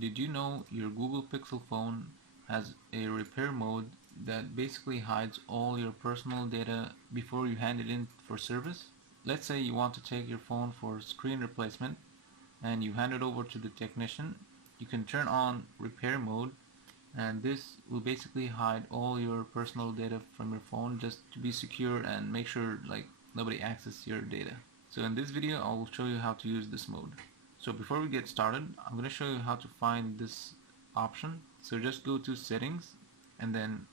Did you know your Google Pixel phone has a repair mode that basically hides all your personal data before you hand it in for service? Let's say you want to take your phone for screen replacement and you hand it over to the technician. You can turn on repair mode, and this will basically hide all your personal data from your phone just to be secure and make sure like nobody accesses your data. So in this video I will show you how to use this mode. So before we get started, I'm going to show you how to find this option. So just go to settings and then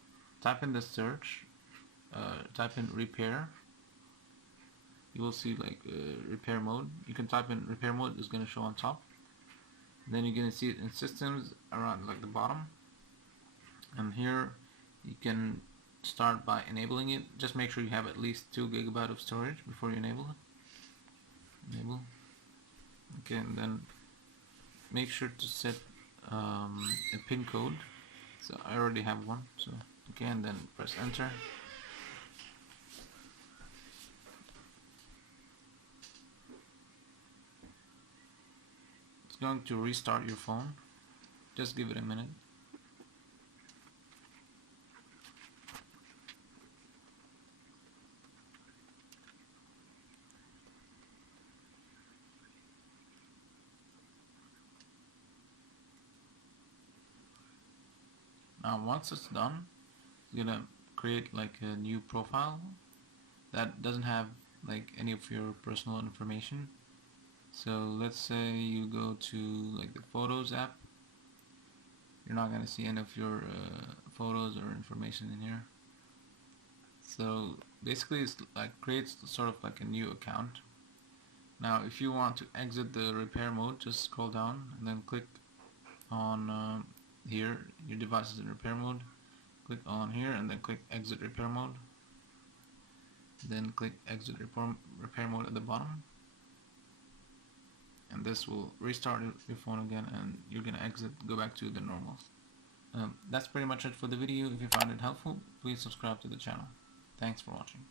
type in the search, type in repair. You will see like repair mode. You can type in repair mode, it's going to show on top. Then you're going to see it in systems around like the bottom, and here you can start by enabling it. Just make sure you have at least 2 GB of storage before you enable it. Enable. Okay, and then make sure to set a pin code. So I already have one, so okay, and then press enter. It's going to restart your phone. Just give it a minute. Now once it's done, you're gonna create like a new profile that doesn't have like any of your personal information. So let's say you go to like the Photos app. You're not gonna see any of your photos or information in here. So basically it's like creates sort of like a new account. Now if you want to exit the repair mode, just scroll down and then click on here, your device is in repair mode. Click on here and then click exit repair mode. Then click exit repair mode at the bottom. And this will restart your phone again, and you're gonna exit, go back to the normal. That's pretty much it for the video. If you found it helpful, please subscribe to the channel. Thanks for watching.